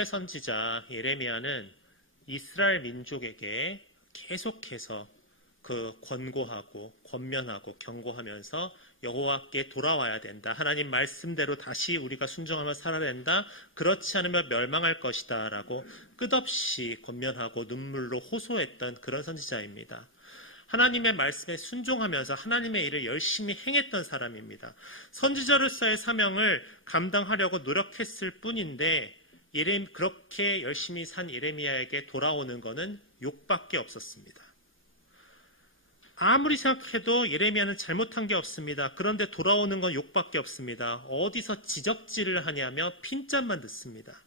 하나님의 선지자 예레미야는 이스라엘 민족에게 계속해서 권고하고 권면하고 경고하면서 여호와께 돌아와야 된다. 하나님 말씀대로 다시 우리가 순종하며 살아야 된다. 그렇지 않으면 멸망할 것이다. 라고 끝없이 권면하고 눈물로 호소했던 그런 선지자입니다. 하나님의 말씀에 순종하면서 하나님의 일을 열심히 행했던 사람입니다. 선지자로서의 사명을 감당하려고 노력했을 뿐인데 그렇게 열심히 산 예레미야에게 돌아오는 것은 욕밖에 없었습니다. 아무리 생각해도 예레미야는 잘못한 게 없습니다. 그런데 돌아오는 건 욕밖에 없습니다. 어디서 지적질을 하냐며 핀잔만 듣습니다.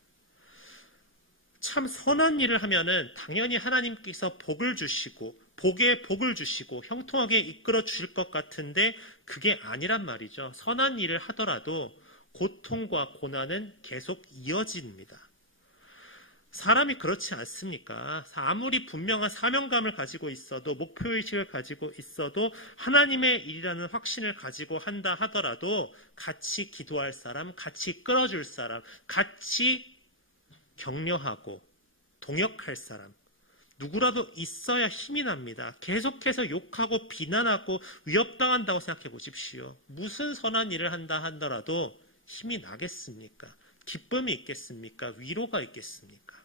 참 선한 일을 하면은 당연히 하나님께서 복을 주시고 복에 복을 주시고 형통하게 이끌어 주실 것 같은데 그게 아니란 말이죠. 선한 일을 하더라도 고통과 고난은 계속 이어집니다. 사람이 그렇지 않습니까? 아무리 분명한 사명감을 가지고 있어도 목표의식을 가지고 있어도 하나님의 일이라는 확신을 가지고 한다 하더라도 같이 기도할 사람, 같이 끌어줄 사람, 같이 격려하고 동역할 사람 누구라도 있어야 힘이 납니다. 계속해서 욕하고 비난하고 위협당한다고 생각해 보십시오. 무슨 선한 일을 한다 하더라도 힘이 나겠습니까? 기쁨이 있겠습니까? 위로가 있겠습니까?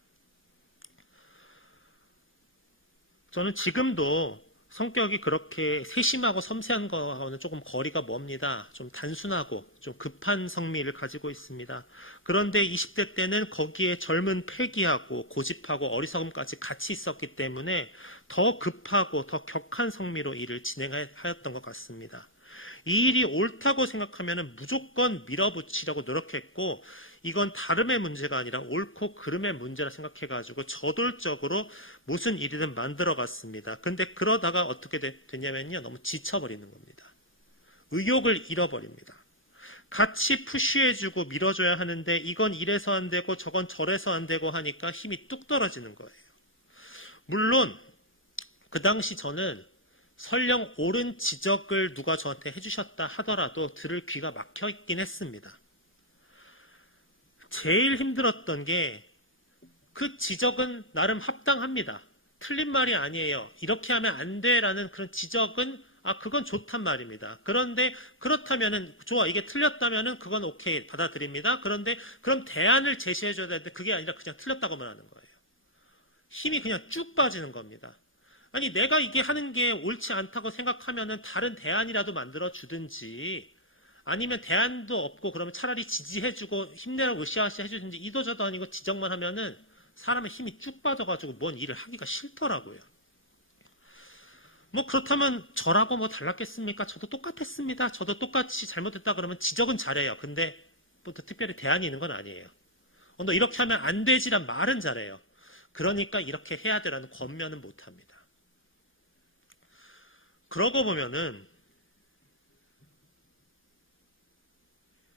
저는 지금도 성격이 그렇게 세심하고 섬세한 거와는 조금 거리가 멉니다. 좀 단순하고 좀 급한 성미를 가지고 있습니다. 그런데 20대 때는 거기에 젊은 패기하고 고집하고 어리석음까지 같이 있었기 때문에 더 급하고 더 격한 성미로 일을 진행하였던 것 같습니다. 이 일이 옳다고 생각하면 무조건 밀어붙이려고 노력했고 이건 다름의 문제가 아니라 옳고 그름의 문제라 생각해가지고 저돌적으로 무슨 일이든 만들어갔습니다. 근데 그러다가 어떻게 됐냐면요. 너무 지쳐버리는 겁니다. 의욕을 잃어버립니다. 같이 푸시해주고 밀어줘야 하는데 이건 이래서 안 되고 저건 저래서 안 되고 하니까 힘이 뚝 떨어지는 거예요. 물론 그 당시 저는 설령 옳은 지적을 누가 저한테 해주셨다 하더라도 들을 귀가 막혀 있긴 했습니다. 제일 힘들었던 게 그 지적은 나름 합당합니다. 틀린 말이 아니에요. 이렇게 하면 안 돼라는 그런 지적은 그건 좋단 말입니다. 그런데 그렇다면은 좋아 이게 틀렸다면은 그건 오케이 받아들입니다. 그런데 그럼 대안을 제시해 줘야 되는데 그게 아니라 그냥 틀렸다고만 하는 거예요. 힘이 그냥 쭉 빠지는 겁니다. 아니 내가 이게 하는 게 옳지 않다고 생각하면은 다른 대안이라도 만들어 주든지 아니면 대안도 없고 그러면 차라리 지지해주고 힘내라고 으쌰으쌰 해주든지 이도저도 아니고 지적만 하면은 사람의 힘이 쭉 빠져가지고 뭔 일을 하기가 싫더라고요. 뭐 그렇다면 저라고 뭐 달랐겠습니까? 저도 똑같았습니다. 저도 똑같이 잘못했다 그러면 지적은 잘해요. 근데 뭐 특별히 대안이 있는 건 아니에요. 너 이렇게 하면 안 되지란 말은 잘해요. 그러니까 이렇게 해야 되라는 권면은 못합니다. 그러고 보면은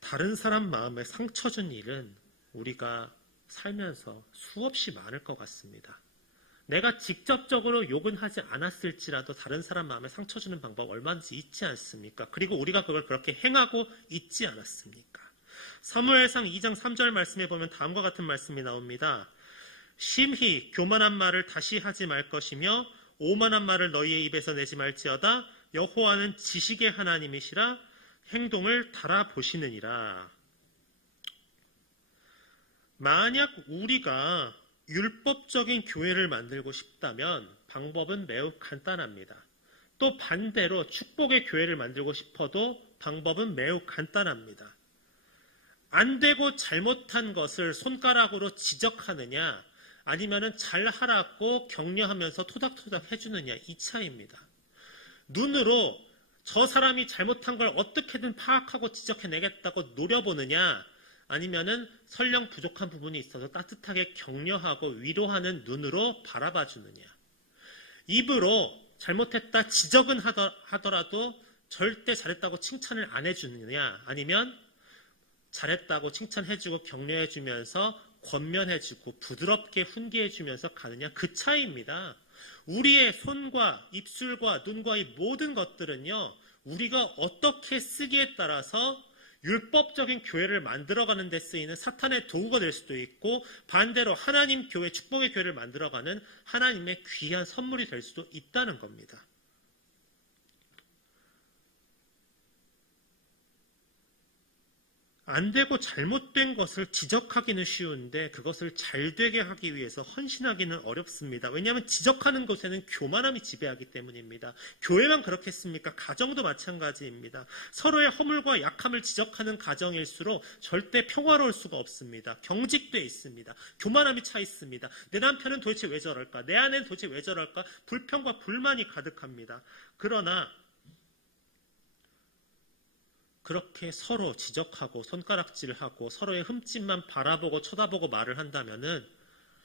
다른 사람 마음에 상처 준 일은 우리가 살면서 수없이 많을 것 같습니다. 내가 직접적으로 욕은 하지 않았을지라도 다른 사람 마음에 상처 주는 방법 얼마든지 있지 않습니까? 그리고 우리가 그걸 그렇게 행하고 있지 않았습니까? 사무엘상 2장 3절 말씀에 보면 다음과 같은 말씀이 나옵니다. 심히 교만한 말을 다시 하지 말 것이며 오만한 말을 너희의 입에서 내지 말지어다. 여호와는 지식의 하나님이시라 행동을 달아보시느니라. 만약 우리가 율법적인 교회를 만들고 싶다면 방법은 매우 간단합니다. 또 반대로 축복의 교회를 만들고 싶어도 방법은 매우 간단합니다. 안 되고 잘못한 것을 손가락으로 지적하느냐 아니면 잘하라고 격려하면서 토닥토닥 해주느냐 이 차이입니다. 눈으로 저 사람이 잘못한 걸 어떻게든 파악하고 지적해내겠다고 노려보느냐 아니면은 설령 부족한 부분이 있어서 따뜻하게 격려하고 위로하는 눈으로 바라봐 주느냐. 입으로 잘못했다 지적은 하더라도 절대 잘했다고 칭찬을 안 해주느냐 아니면 잘했다고 칭찬해주고 격려해주면서 권면해주고 부드럽게 훈계해주면서 가느냐 그 차이입니다. 우리의 손과 입술과 눈과 이 모든 것들은요 우리가 어떻게 쓰기에 따라서 율법적인 교회를 만들어가는 데 쓰이는 사탄의 도구가 될 수도 있고, 반대로 하나님 교회, 축복의 교회를 만들어가는 하나님의 귀한 선물이 될 수도 있다는 겁니다. 안 되고 잘못된 것을 지적하기는 쉬운데 그것을 잘 되게 하기 위해서 헌신하기는 어렵습니다. 왜냐하면 지적하는 곳에는 교만함이 지배하기 때문입니다. 교회만 그렇겠습니까? 가정도 마찬가지입니다. 서로의 허물과 약함을 지적하는 가정일수록 절대 평화로울 수가 없습니다. 경직돼 있습니다. 교만함이 차 있습니다. 내 남편은 도대체 왜 저럴까? 내 아내는 도대체 왜 저럴까? 불평과 불만이 가득합니다. 그러나 그렇게 서로 지적하고 손가락질하고 서로의 흠집만 바라보고 쳐다보고 말을 한다면은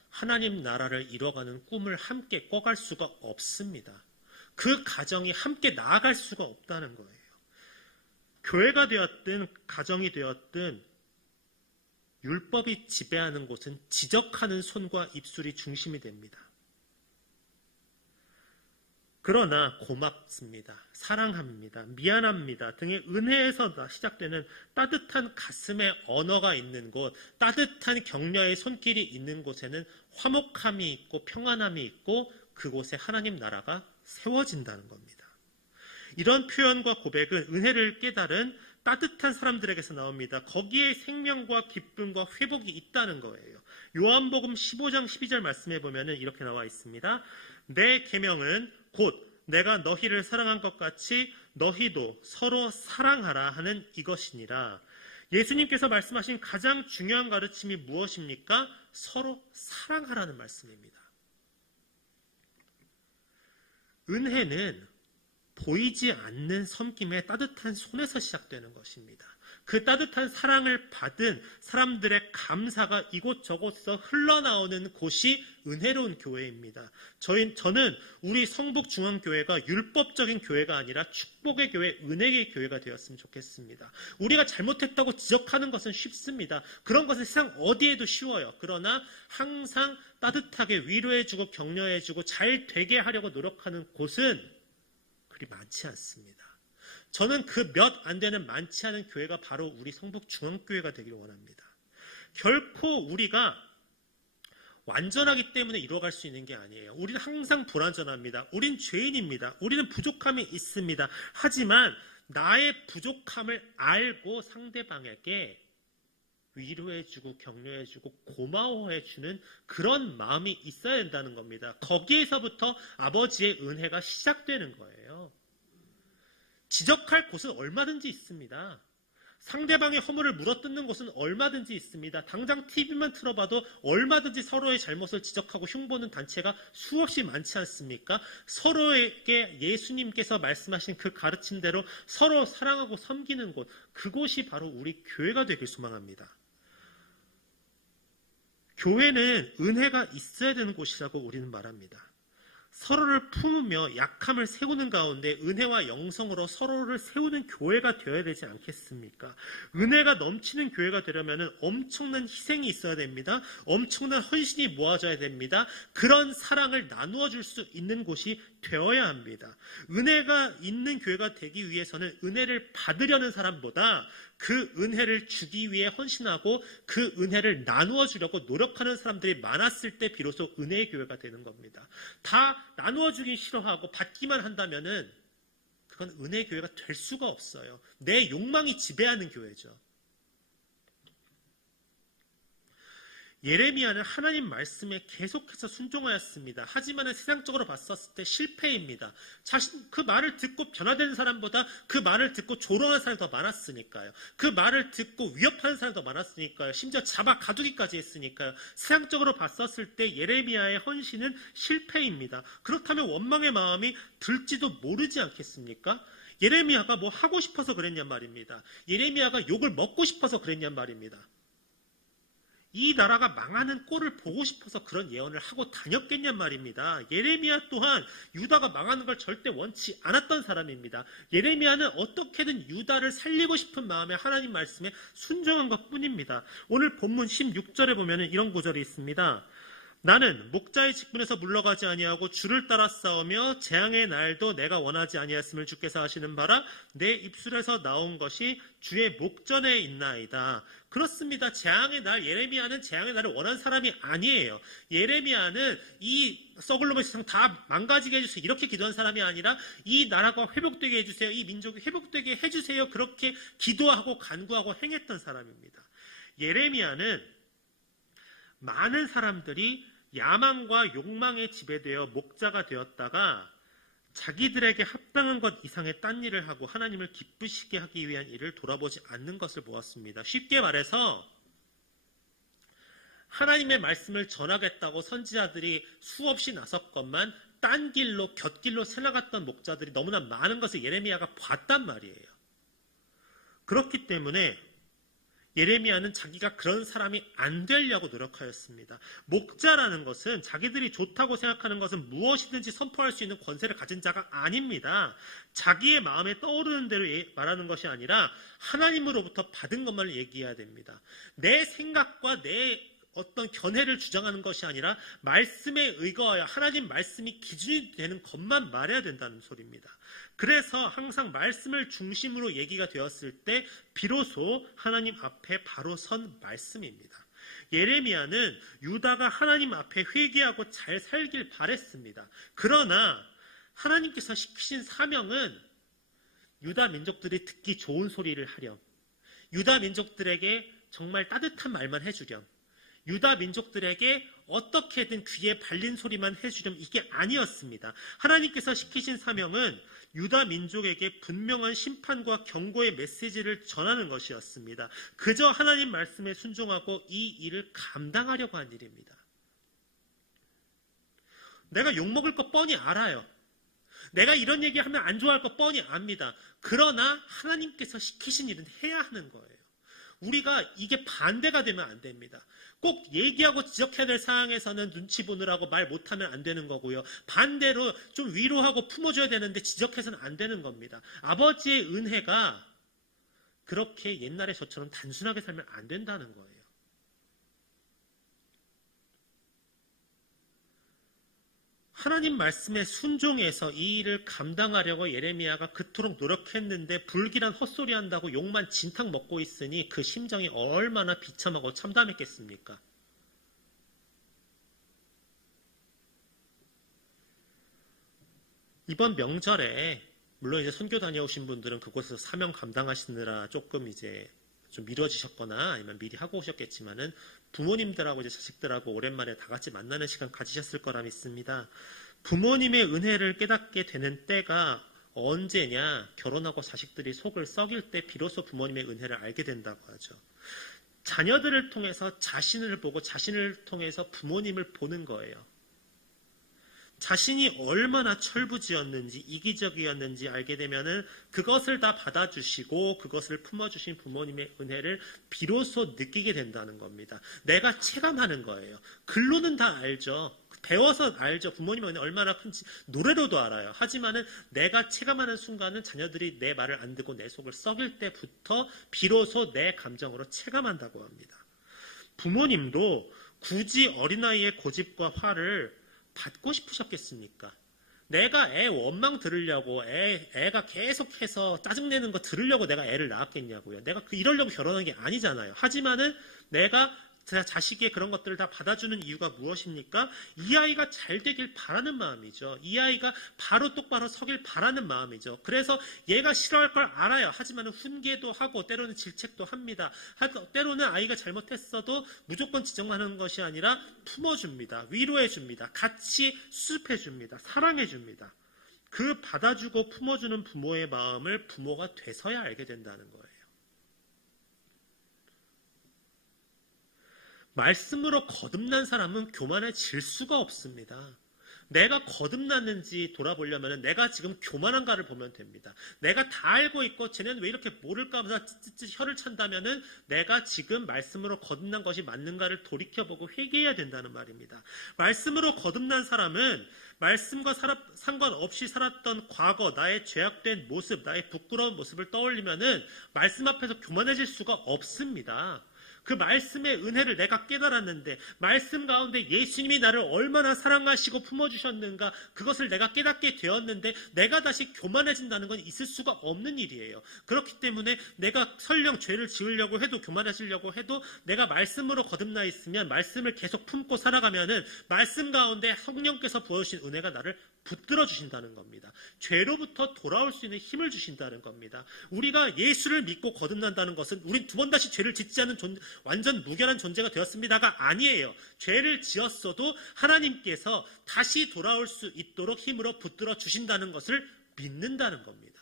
하나님 나라를 이뤄가는 꿈을 함께 꿔갈 수가 없습니다. 그 가정이 함께 나아갈 수가 없다는 거예요. 교회가 되었든 가정이 되었든 율법이 지배하는 곳은 지적하는 손과 입술이 중심이 됩니다. 그러나 고맙습니다. 사랑합니다. 미안합니다. 등의 은혜에서 시작되는 따뜻한 가슴의 언어가 있는 곳, 따뜻한 격려의 손길이 있는 곳에는 화목함이 있고 평안함이 있고 그곳에 하나님 나라가 세워진다는 겁니다. 이런 표현과 고백은 은혜를 깨달은 따뜻한 사람들에게서 나옵니다. 거기에 생명과 기쁨과 회복이 있다는 거예요. 요한복음 15장 12절 말씀해 보면 이렇게 나와 있습니다. 내 계명은 곧 내가 너희를 사랑한 것 같이 너희도 서로 사랑하라 하는 이것이니라. 예수님께서 말씀하신 가장 중요한 가르침이 무엇입니까? 서로 사랑하라는 말씀입니다. 은혜는 보이지 않는 섬김의 따뜻한 손에서 시작되는 것입니다. 그 따뜻한 사랑을 받은 사람들의 감사가 이곳저곳에서 흘러나오는 곳이 은혜로운 교회입니다. 저는 우리 성북중앙교회가 율법적인 교회가 아니라 축복의 교회, 은혜의 교회가 되었으면 좋겠습니다. 우리가 잘못했다고 지적하는 것은 쉽습니다. 그런 것은 세상 어디에도 쉬워요. 그러나 항상 따뜻하게 위로해주고 격려해주고 잘 되게 하려고 노력하는 곳은 그리 많지 않습니다. 저는 그 몇 안 되는 많지 않은 교회가 바로 우리 성북중앙교회가 되기를 원합니다. 결코 우리가 완전하기 때문에 이루어갈 수 있는 게 아니에요. 우리는 항상 불완전합니다. 우린 죄인입니다. 우리는 부족함이 있습니다. 하지만 나의 부족함을 알고 상대방에게 위로해주고 격려해주고 고마워해주는 그런 마음이 있어야 된다는 겁니다. 거기에서부터 아버지의 은혜가 시작되는 거예요. 지적할 곳은 얼마든지 있습니다. 상대방의 허물을 물어뜯는 곳은 얼마든지 있습니다. 당장 TV만 틀어봐도 얼마든지 서로의 잘못을 지적하고 흉보는 단체가 수없이 많지 않습니까? 서로에게 예수님께서 말씀하신 그 가르침대로 서로 사랑하고 섬기는 곳, 그곳이 바로 우리 교회가 되길 소망합니다. 교회는 은혜가 있어야 되는 곳이라고 우리는 말합니다. 서로를 품으며 약함을 세우는 가운데 은혜와 영성으로 서로를 세우는 교회가 되어야 되지 않겠습니까? 은혜가 넘치는 교회가 되려면 엄청난 희생이 있어야 됩니다. 엄청난 헌신이 모아져야 됩니다. 그런 사랑을 나누어 줄 수 있는 곳이 되어야 합니다. 은혜가 있는 교회가 되기 위해서는 은혜를 받으려는 사람보다 그 은혜를 주기 위해 헌신하고 그 은혜를 나누어 주려고 노력하는 사람들이 많았을 때 비로소 은혜의 교회가 되는 겁니다. 다 나누어 주긴 싫어하고 받기만 한다면은 그건 은혜의 교회가 될 수가 없어요. 내 욕망이 지배하는 교회죠. 예레미야는 하나님 말씀에 계속해서 순종하였습니다. 하지만 세상적으로 봤었을 때 실패입니다. 그 말을 듣고 변화되는 사람보다 그 말을 듣고 조롱하는 사람이 더 많았으니까요. 그 말을 듣고 위협하는 사람이 더 많았으니까요. 심지어 잡아 가두기까지 했으니까요. 세상적으로 봤었을 때 예레미야의 헌신은 실패입니다. 그렇다면 원망의 마음이 들지도 모르지 않겠습니까? 예레미야가 뭐 하고 싶어서 그랬냔 말입니다. 예레미야가 욕을 먹고 싶어서 그랬냔 말입니다. 이 나라가 망하는 꼴을 보고 싶어서 그런 예언을 하고 다녔겠냔 말입니다. 예레미야 또한 유다가 망하는 걸 절대 원치 않았던 사람입니다. 예레미야는 어떻게든 유다를 살리고 싶은 마음에 하나님 말씀에 순종한 것 뿐입니다. 오늘 본문 16절에 보면 이런 구절이 있습니다. 나는 목자의 직분에서 물러가지 아니하고 주를 따라 싸우며 재앙의 날도 내가 원하지 아니하였음을 주께서 하시는 바라 내 입술에서 나온 것이 주의 목전에 있나이다. 그렇습니다. 재앙의 날, 예레미야는 재앙의 날을 원한 사람이 아니에요. 예레미야는 이 썩을 놈의 세상 다 망가지게 해주세요, 이렇게 기도한 사람이 아니라 이 나라가 회복되게 해주세요, 이 민족이 회복되게 해주세요, 그렇게 기도하고 간구하고 행했던 사람입니다. 예레미야는 많은 사람들이 야망과 욕망에 지배되어 목자가 되었다가 자기들에게 합당한 것 이상의 딴 일을 하고 하나님을 기쁘시게 하기 위한 일을 돌아보지 않는 것을 보았습니다. 쉽게 말해서 하나님의 말씀을 전하겠다고 선지자들이 수없이 나섰건만 딴 길로 곁길로 새나갔던 목자들이 너무나 많은 것을 예레미야가 봤단 말이에요. 그렇기 때문에 예레미야는 자기가 그런 사람이 안 되려고 노력하였습니다. 목자라는 것은 자기들이 좋다고 생각하는 것은 무엇이든지 선포할 수 있는 권세를 가진 자가 아닙니다. 자기의 마음에 떠오르는 대로 말하는 것이 아니라 하나님으로부터 받은 것만 얘기해야 됩니다. 내 생각과 내 어떤 견해를 주장하는 것이 아니라 말씀에 의거하여 하나님 말씀이 기준이 되는 것만 말해야 된다는 소리입니다. 그래서 항상 말씀을 중심으로 얘기가 되었을 때 비로소 하나님 앞에 바로 선 말씀입니다. 예레미야는 유다가 하나님 앞에 회개하고 잘 살길 바랬습니다. 그러나 하나님께서 시키신 사명은 유다 민족들이 듣기 좋은 소리를 하렴, 유다 민족들에게 정말 따뜻한 말만 해주렴, 유다 민족들에게 어떻게든 귀에 발린 소리만 해주렴, 이게 아니었습니다. 하나님께서 시키신 사명은 유다 민족에게 분명한 심판과 경고의 메시지를 전하는 것이었습니다. 그저 하나님 말씀에 순종하고 이 일을 감당하려고 한 일입니다. 내가 욕먹을 거 뻔히 알아요. 내가 이런 얘기하면 안 좋아할 거 뻔히 압니다. 그러나 하나님께서 시키신 일은 해야 하는 거예요. 우리가 이게 반대가 되면 안 됩니다. 꼭 얘기하고 지적해야 될 상황에서는 눈치 보느라고 말 못하면 안 되는 거고요. 반대로 좀 위로하고 품어줘야 되는데 지적해서는 안 되는 겁니다. 아버지의 은혜가 그렇게 옛날에 저처럼 단순하게 살면 안 된다는 거예요. 하나님 말씀에 순종해서 이 일을 감당하려고 예레미야가 그토록 노력했는데 불길한 헛소리 한다고 욕만 진탕 먹고 있으니 그 심정이 얼마나 비참하고 참담했겠습니까? 이번 명절에 물론 이제 선교 다녀오신 분들은 그곳에서 사명 감당하시느라 조금 이제 좀 미뤄지셨거나 아니면 미리 하고 오셨겠지만은 부모님들하고 이제 자식들하고 오랜만에 다 같이 만나는 시간 가지셨을 거라 믿습니다. 부모님의 은혜를 깨닫게 되는 때가 언제냐? 결혼하고 자식들이 속을 썩일 때 비로소 부모님의 은혜를 알게 된다고 하죠. 자녀들을 통해서 자신을 보고 자신을 통해서 부모님을 보는 거예요. 자신이 얼마나 철부지였는지 이기적이었는지 알게 되면은 그것을 다 받아주시고 그것을 품어주신 부모님의 은혜를 비로소 느끼게 된다는 겁니다. 내가 체감하는 거예요. 글로는 다 알죠. 배워서 알죠. 부모님의 은혜 얼마나 큰지 노래로도 알아요. 하지만은 내가 체감하는 순간은 자녀들이 내 말을 안 듣고 내 속을 썩일 때부터 비로소 내 감정으로 체감한다고 합니다. 부모님도 굳이 어린아이의 고집과 화를 받고 싶으셨겠습니까? 내가 애 원망 들으려고 애가 계속해서 짜증내는 거 들으려고 내가 애를 낳았겠냐고요. 내가 이러려고 결혼한 게 아니잖아요. 하지만은 내가 자식의 그런 것들을 다 받아주는 이유가 무엇입니까? 이 아이가 잘 되길 바라는 마음이죠. 이 아이가 바로 똑바로 서길 바라는 마음이죠. 그래서 얘가 싫어할 걸 알아요. 하지만 훈계도 하고 때로는 질책도 합니다. 때로는 아이가 잘못했어도 무조건 지적하는 것이 아니라 품어줍니다. 위로해줍니다. 같이 수습해줍니다. 사랑해줍니다. 그 받아주고 품어주는 부모의 마음을 부모가 돼서야 알게 된다는 거예요. 말씀으로 거듭난 사람은 교만해질 수가 없습니다. 내가 거듭났는지 돌아보려면 내가 지금 교만한가를 보면 됩니다. 내가 다 알고 있고 쟤는 왜 이렇게 모를까 하면서 찌찌찌 혀를 찬다면은 내가 지금 말씀으로 거듭난 것이 맞는가를 돌이켜보고 회개해야 된다는 말입니다. 말씀으로 거듭난 사람은 말씀과 상관없이 살았던 과거, 나의 죄악된 모습, 나의 부끄러운 모습을 떠올리면은 말씀 앞에서 교만해질 수가 없습니다. 그 말씀의 은혜를 내가 깨달았는데, 말씀 가운데 예수님이 나를 얼마나 사랑하시고 품어주셨는가, 그것을 내가 깨닫게 되었는데 내가 다시 교만해진다는 건 있을 수가 없는 일이에요. 그렇기 때문에 내가 설령 죄를 지으려고 해도, 교만해지려고 해도 내가 말씀으로 거듭나 있으면, 말씀을 계속 품고 살아가면은 말씀 가운데 성령께서 부어주신 은혜가 나를 붙들어 주신다는 겁니다. 죄로부터 돌아올 수 있는 힘을 주신다는 겁니다. 우리가 예수를 믿고 거듭난다는 것은 우린 두 번 다시 죄를 짓지 않는 완전 무결한 존재가 되었습니다가 아니에요. 죄를 지었어도 하나님께서 다시 돌아올 수 있도록 힘으로 붙들어 주신다는 것을 믿는다는 겁니다.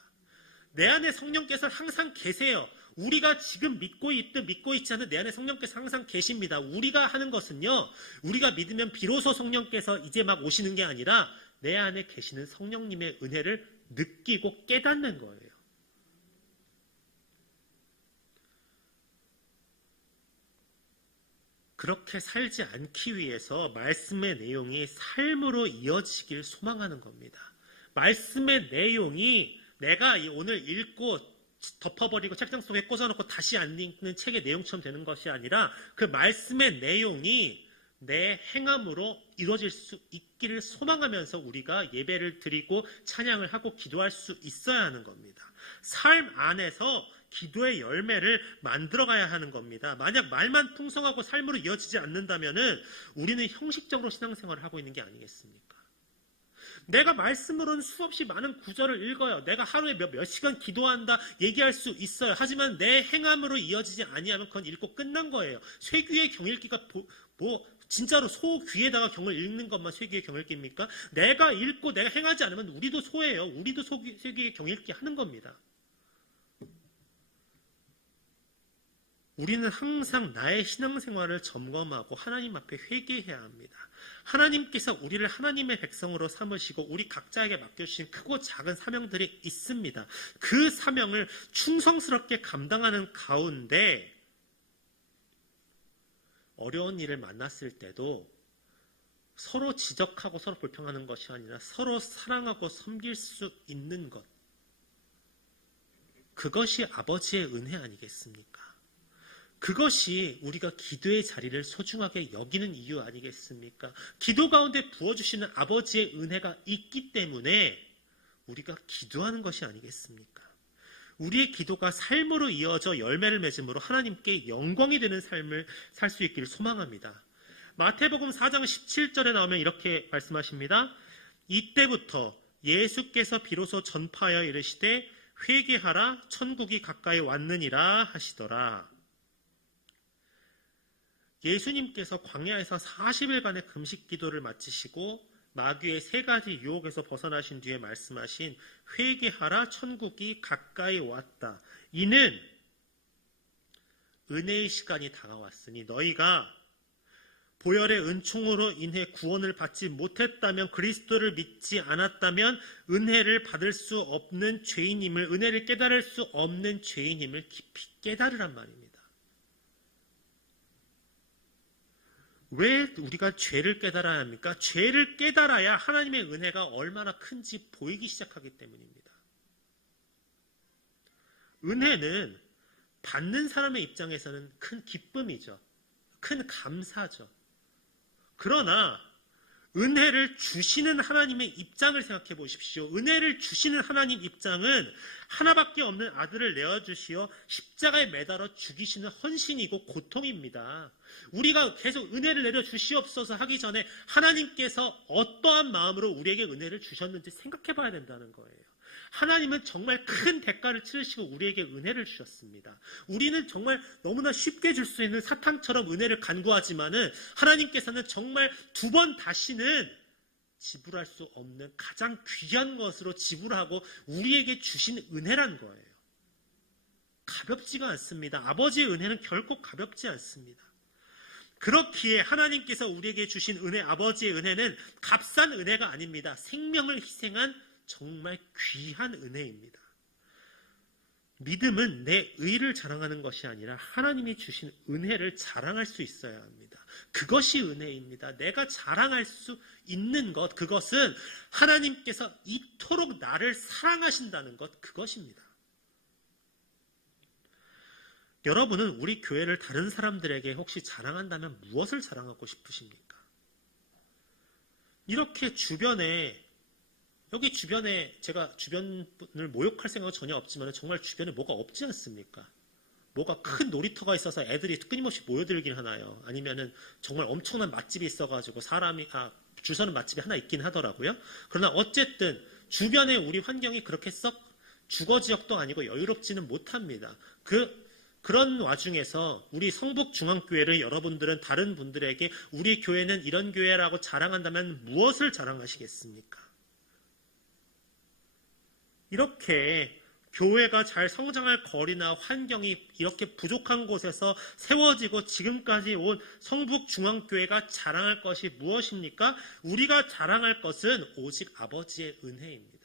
내 안에 성령께서 항상 계세요. 우리가 지금 믿고 있든 믿고 있지 않은 내 안에 성령께서 항상 계십니다. 우리가 하는 것은요, 우리가 믿으면 비로소 성령께서 이제 막 오시는 게 아니라 내 안에 계시는 성령님의 은혜를 느끼고 깨닫는 거예요. 그렇게 살지 않기 위해서 말씀의 내용이 삶으로 이어지길 소망하는 겁니다. 말씀의 내용이 내가 오늘 읽고 덮어버리고 책장 속에 꽂아놓고 다시 안 읽는 책의 내용처럼 되는 것이 아니라 그 말씀의 내용이 내 행함으로 이루어질 수 있기를 소망하면서 우리가 예배를 드리고 찬양을 하고 기도할 수 있어야 하는 겁니다. 삶 안에서 기도의 열매를 만들어가야 하는 겁니다. 만약 말만 풍성하고 삶으로 이어지지 않는다면은 우리는 형식적으로 신앙생활을 하고 있는 게 아니겠습니까? 내가 말씀으로는 수없이 많은 구절을 읽어요. 내가 하루에 몇 시간 기도한다 얘기할 수 있어요. 하지만 내 행함으로 이어지지 아니하면 그건 읽고 끝난 거예요. 쇠귀의 경읽기가 진짜로 소 귀에다가 경을 읽는 것만 쇠귀의 경읽기입니까? 내가 읽고 내가 행하지 않으면 우리도 소예요. 우리도 쇠귀의 경읽기 하는 겁니다. 우리는 항상 나의 신앙생활을 점검하고 하나님 앞에 회개해야 합니다. 하나님께서 우리를 하나님의 백성으로 삼으시고 우리 각자에게 맡겨주신 크고 작은 사명들이 있습니다. 그 사명을 충성스럽게 감당하는 가운데 어려운 일을 만났을 때도 서로 지적하고 서로 불평하는 것이 아니라 서로 사랑하고 섬길 수 있는 것, 그것이 아버지의 은혜 아니겠습니까? 그것이 우리가 기도의 자리를 소중하게 여기는 이유 아니겠습니까? 기도 가운데 부어주시는 아버지의 은혜가 있기 때문에 우리가 기도하는 것이 아니겠습니까? 우리의 기도가 삶으로 이어져 열매를 맺음으로 하나님께 영광이 되는 삶을 살 수 있기를 소망합니다. 마태복음 4장 17절에 나오면 이렇게 말씀하십니다. 이때부터 예수께서 비로소 전파하여 이르시되 회개하라 천국이 가까이 왔느니라 하시더라. 예수님께서 광야에서 40일간의 금식 기도를 마치시고 마귀의 3가지 유혹에서 벗어나신 뒤에 말씀하신 회개하라 천국이 가까이 왔다. 이는 은혜의 시간이 다가왔으니 너희가 보혈의 은총으로 인해 구원을 받지 못했다면, 그리스도를 믿지 않았다면 은혜를 받을 수 없는 죄인임을, 은혜를 깨달을 수 없는 죄인임을 깊이 깨달으란 말입니다. 왜 우리가 죄를 깨달아야 합니까? 죄를 깨달아야 하나님의 은혜가 얼마나 큰지 보이기 시작하기 때문입니다. 은혜는 받는 사람의 입장에서는 큰 기쁨이죠. 큰 감사죠. 그러나 은혜를 주시는 하나님의 입장을 생각해 보십시오. 은혜를 주시는 하나님 입장은 하나밖에 없는 아들을 내어주시어 십자가에 매달아 죽이시는 헌신이고 고통입니다. 우리가 계속 은혜를 내려주시옵소서 하기 전에 하나님께서 어떠한 마음으로 우리에게 은혜를 주셨는지 생각해 봐야 된다는 거예요. 하나님은 정말 큰 대가를 치르시고 우리에게 은혜를 주셨습니다. 우리는 정말 너무나 쉽게 줄 수 있는 사탕처럼 은혜를 간구하지만은 하나님께서는 정말 2번 다시는 지불할 수 없는 가장 귀한 것으로 지불하고 우리에게 주신 은혜란 거예요. 가볍지가 않습니다. 아버지의 은혜는 결코 가볍지 않습니다. 그렇기에 하나님께서 우리에게 주신 은혜, 아버지의 은혜는 값싼 은혜가 아닙니다. 생명을 희생한 정말 귀한 은혜입니다. 믿음은 내 의를 자랑하는 것이 아니라 하나님이 주신 은혜를 자랑할 수 있어야 합니다. 그것이 은혜입니다. 내가 자랑할 수 있는 것, 그것은 하나님께서 이토록 나를 사랑하신다는 것, 그것입니다. 여러분은 우리 교회를 다른 사람들에게 혹시 자랑한다면 무엇을 자랑하고 싶으십니까? 이렇게 여기 주변에 제가 주변을 모욕할 생각은 전혀 없지만 정말 주변에 뭐가 없지 않습니까? 뭐가 큰 놀이터가 있어서 애들이 끊임없이 모여들긴 하나요? 아니면은 정말 엄청난 맛집이 있어가지고 줄 서는 맛집이 하나 있긴 하더라고요. 그러나 어쨌든 주변에 우리 환경이 그렇게 썩 주거 지역도 아니고 여유롭지는 못합니다. 그런 와중에서 우리 성북중앙교회를 여러분들은 다른 분들에게 우리 교회는 이런 교회라고 자랑한다면 무엇을 자랑하시겠습니까? 이렇게 교회가 잘 성장할 거리나 환경이 이렇게 부족한 곳에서 세워지고 지금까지 온 성북중앙교회가 자랑할 것이 무엇입니까? 우리가 자랑할 것은 오직 아버지의 은혜입니다.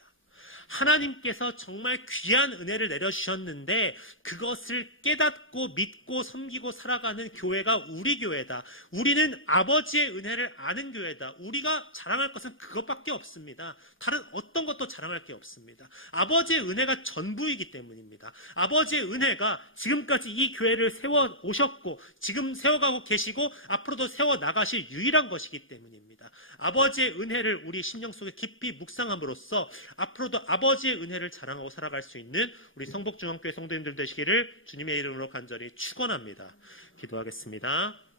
하나님께서 정말 귀한 은혜를 내려주셨는데 그것을 깨닫고 믿고 섬기고 살아가는 교회가 우리 교회다. 우리는 아버지의 은혜를 아는 교회다. 우리가 자랑할 것은 그것밖에 없습니다. 다른 어떤 것도 자랑할 게 없습니다. 아버지의 은혜가 전부이기 때문입니다. 아버지의 은혜가 지금까지 이 교회를 세워 오셨고 지금 세워가고 계시고 앞으로도 세워 나가실 유일한 것이기 때문입니다. 아버지의 은혜를 우리 심령 속에 깊이 묵상함으로써 앞으로도 아버지의 은혜를 자랑하고 살아갈 수 있는 우리 성북중앙교회 성도님들 되시기를 주님의 이름으로 간절히 축원합니다. 기도하겠습니다.